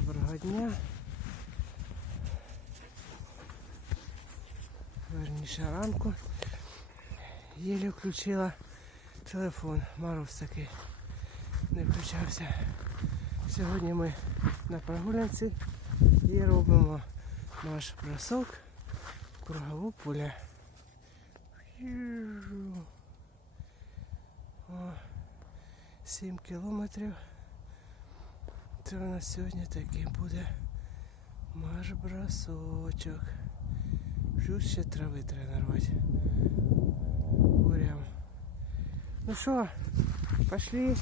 доброго дня. Верніше ранку. Єлі включила телефон. Мороз такий не включався. Сьогодні ми на прогулянці і робимо наш бросок в кругову поле. О, 7 кілометрів. Це у нас сьогодні такий буде марш бросочок. Жуть ще трави треба нарвати. Ну що, пошли.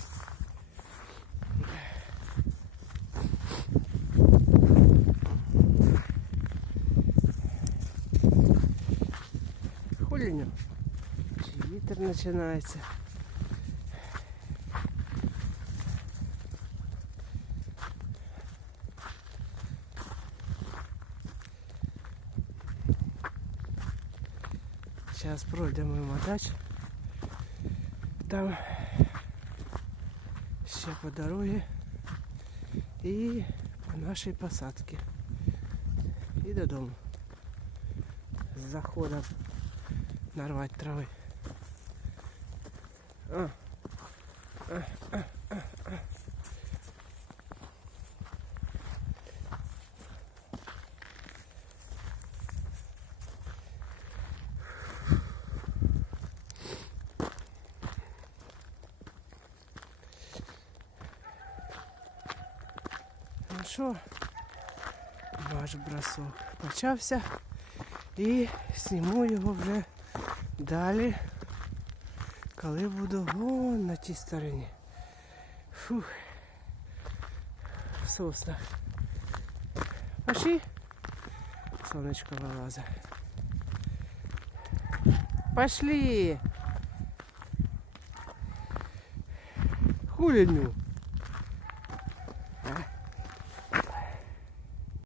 Хуліню. Вітер починається. Зараз пройдемо мимо дач. Там ще по дорозі і по нашій посадці. І додому. З заходом нарвати трави. А. А, а. Ну що, ваш бросок почався і зніму його вже далі, коли буду вон на тій стороні. Фух. В соснах. Пошли. Сонечко вилазить. Пошли. Хулиню.